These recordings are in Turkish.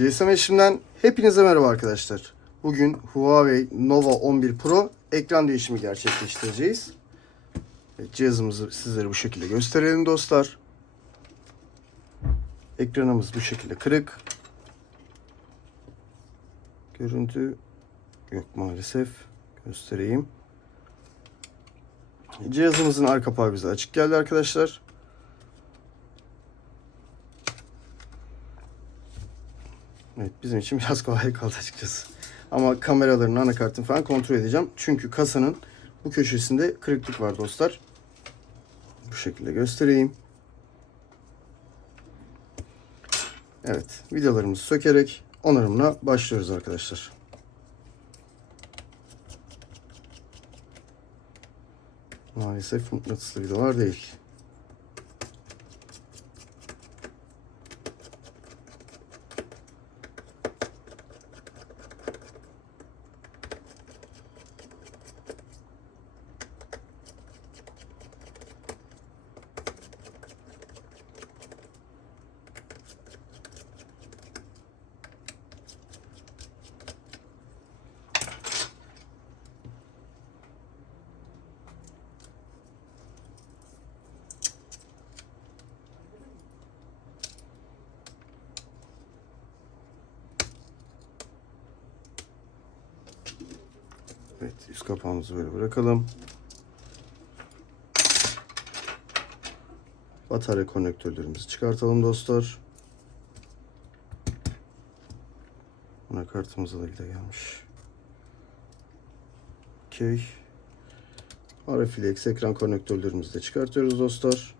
GSM Erişim'den hepinize merhaba arkadaşlar. Bugün Huawei Nova 11 Pro ekran değişimi gerçekleştireceğiz. Evet, cihazımızı sizlere bu şekilde gösterelim dostlar. Ekranımız bu şekilde kırık. Görüntü yok maalesef. Göstereyim. Cihazımızın arka bize açık geldi arkadaşlar. Evet bizim için biraz kolay kaldı açıkçası. Ama kameraların anakartını falan kontrol edeceğim. Çünkü kasanın bu köşesinde kırıklık var dostlar. Bu şekilde göstereyim. Evet vidalarımızı sökerek onarımına başlıyoruz arkadaşlar. Maalesef mıknatıslı vidalar değil. Evet üst kapağımızı böyle bırakalım. Batarya konnektörlerimizi çıkartalım dostlar. Anakartımıza da vida gelmiş. Okey. RFlex ekran konnektörlerimizi de çıkartıyoruz dostlar.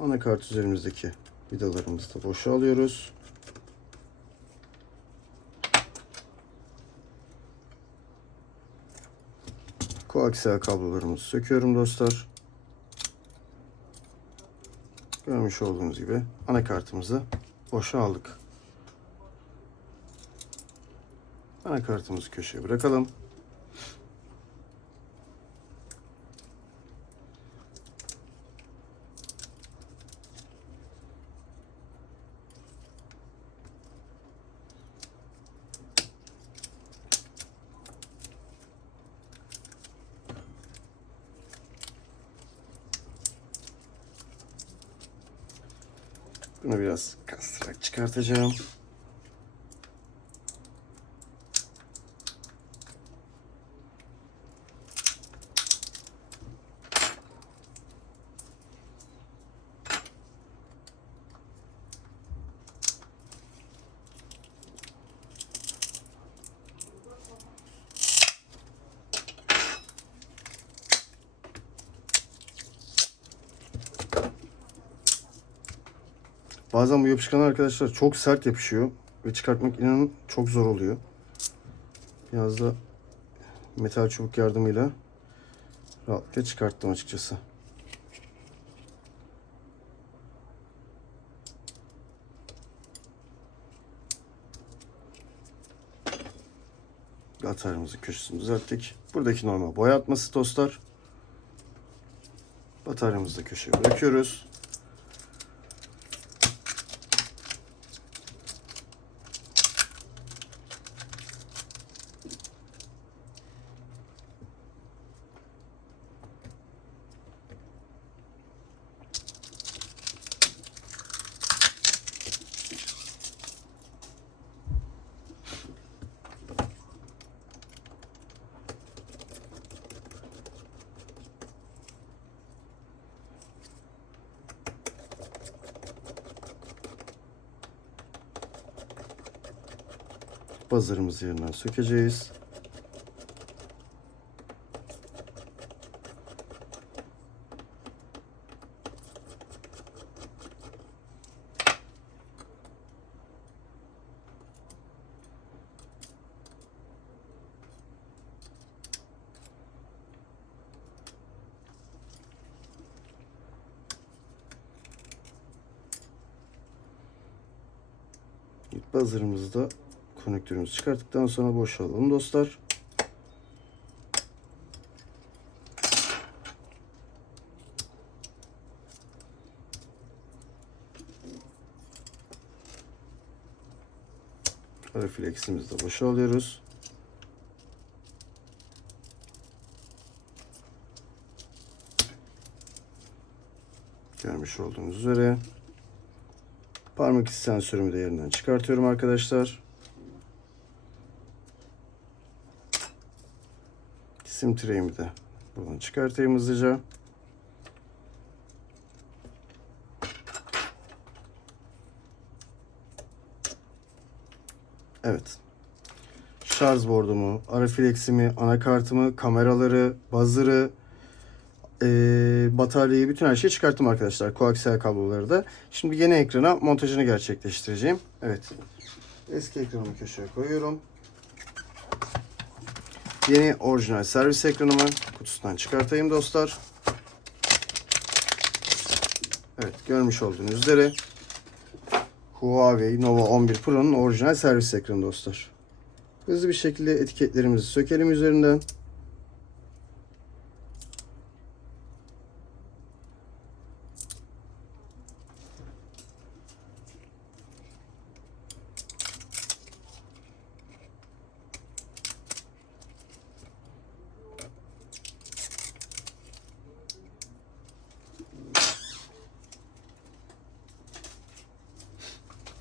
Anakart üzerimizdeki vidalarımızı da boşa alıyoruz. Koaksiyel kablolarımızı söküyorum dostlar. Görmüş olduğunuz gibi anakartımızı boşa aldık. Anakartımızı köşeye bırakalım. Biraz kastırarak çıkartacağım. Bazen bu yapışkan arkadaşlar çok sert yapışıyor ve çıkartmak inanın çok zor oluyor. Biraz da metal çubuk yardımıyla rahatlıkla çıkarttım açıkçası. Bataryamızın köşesini düzelttik. Buradaki normal boya atması dostlar. Bataryamızı da köşeye bırakıyoruz. Buzzer'ımızı yerinden sökeceğiz. Buzzer'ımızı da konnektörümüzü çıkarttıktan sonra boşaltalım dostlar. Refleksimizi de boşa. Görmüş olduğunuz üzere parmak izi sensörümü de yerinden çıkartıyorum arkadaşlar. Sim tray'imi de buradan çıkartayım hızlıca. Evet. Şarj bordumu, arafleksimi, anakartımı, kameraları, buzzer'ı, eee bataryayı, bütün her şeyi çıkarttım arkadaşlar. Koaksiyel kabloları da. Şimdi yeni ekrana montajını gerçekleştireceğim. Evet. Eski ekranımı köşeye koyuyorum. Yeni orijinal servis ekranımı kutusundan çıkartayım dostlar. Evet görmüş olduğunuz üzere Huawei Nova 11 Pro'nun orijinal servis ekranı dostlar. Hızlı bir şekilde etiketlerimizi sökelim üzerinden.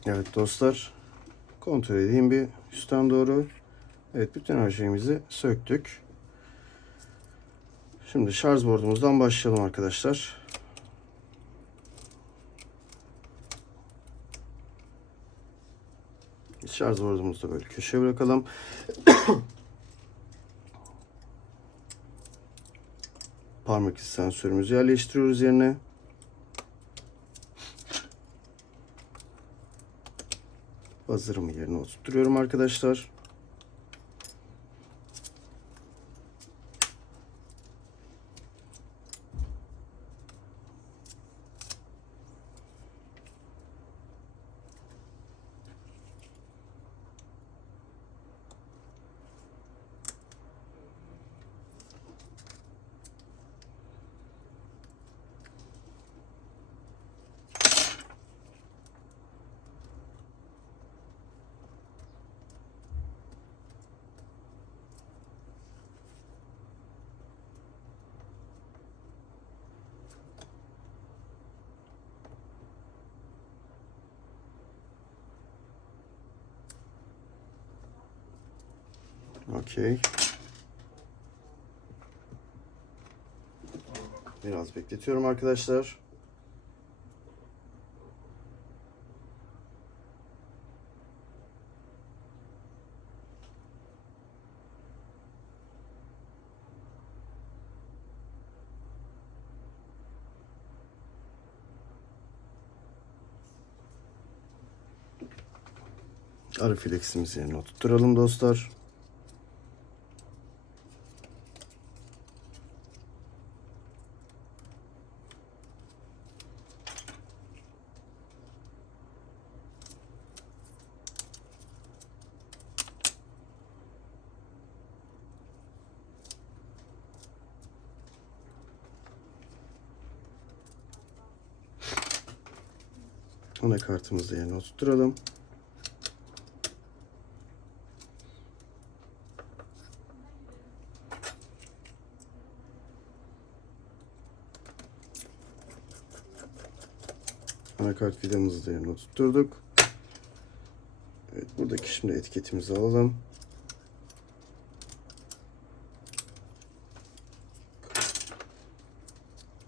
Evet dostlar. Kontrol edeyim bir üstten doğru. Evet bütün her şeyimizi söktük. Şimdi şarj bordumuzdan başlayalım arkadaşlar. Şarj bordumuzu da böyle köşeye bırakalım. Parmak izi sensörümüzü yerleştiriyoruz yerine. Buzzer'ımı yerine oturtuyorum arkadaşlar. Okey. Biraz bekletiyorum arkadaşlar. Arafleksimizi yerine oturtturalım dostlar. Anakartımızı yerine oturtturalım. Anakart vidamızı da yerine oturtturduk. Evet, buradaki şimdi etiketimizi alalım.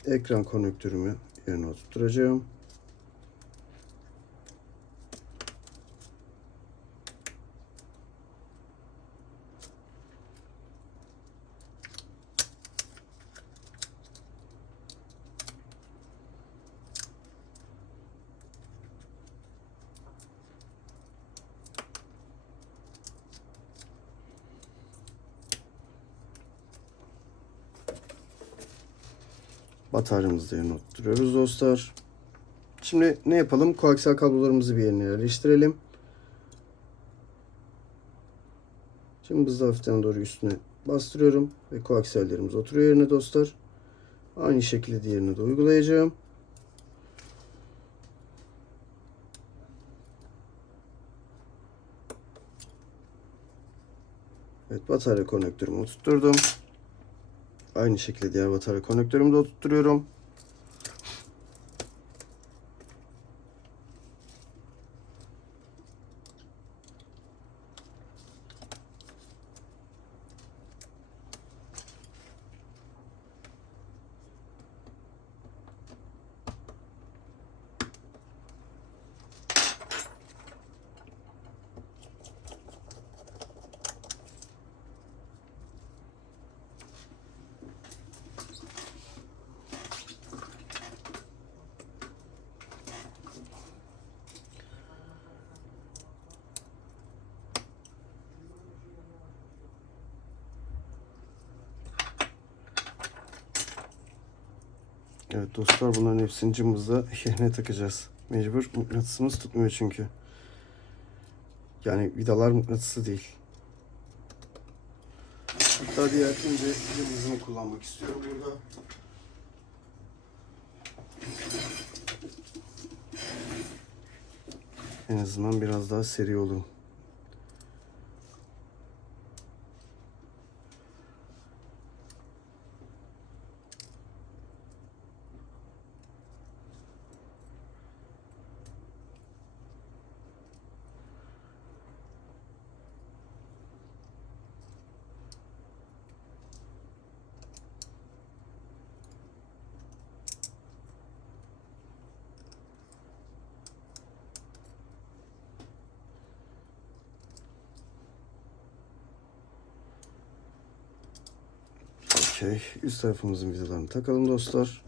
Ekran konnektörümü yerine oturtturacağım. Bataryamızı yerine oturtuyoruz dostlar. Şimdi ne yapalım? Koaksiyel kablolarımızı bir yerine yerleştirelim. Şimdi hızlı hafiften doğru üstüne bastırıyorum ve koaksiyellerimiz oturuyor yerine dostlar. Aynı şekilde diğerini de uygulayacağım. Evet batarya konnektörümü oturtturdum. Aynı şekilde diğer batarya konnektörümü de oturtturuyorum. Evet dostlar bunların hepsini cımbızla yerine takacağız. Mecbur mıknatısımız tutmuyor çünkü. Yani vidalar mıknatısı değil. Hatta diğer ince cımbızını kullanmak istiyorum burada. En azından biraz daha seri olurum. Okey. Üst tarafımızın vidalarını takalım dostlar.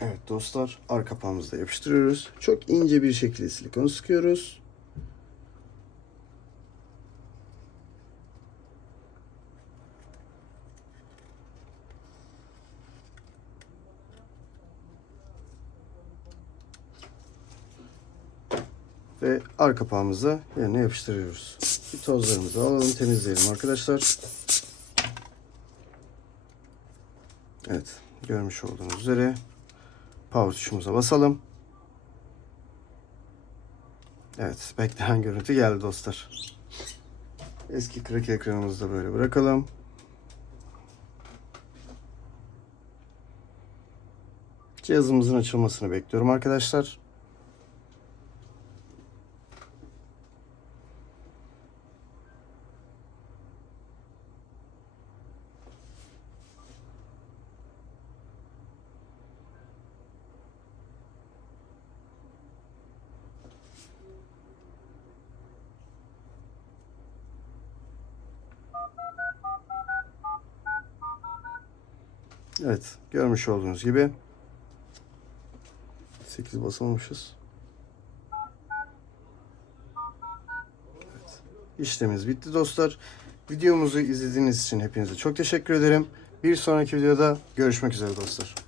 Evet dostlar arka kapağımızı da yapıştırıyoruz. Çok ince bir şekilde silikonu sıkıyoruz. Ve arka kapağımızı yerine yapıştırıyoruz. Bir tozlarımızı alalım temizleyelim arkadaşlar. Evet görmüş olduğunuz üzere power tuşumuza basalım. Evet beklenen görüntü geldi dostlar. Eski kırık ekranımızı da böyle bırakalım. Cihazımızın açılmasını bekliyorum arkadaşlar. Evet görmüş olduğunuz gibi 8 basamamışız. Evet. İşlemimiz bitti dostlar. Videomuzu izlediğiniz için hepinize çok teşekkür ederim. Bir sonraki videoda görüşmek üzere dostlar.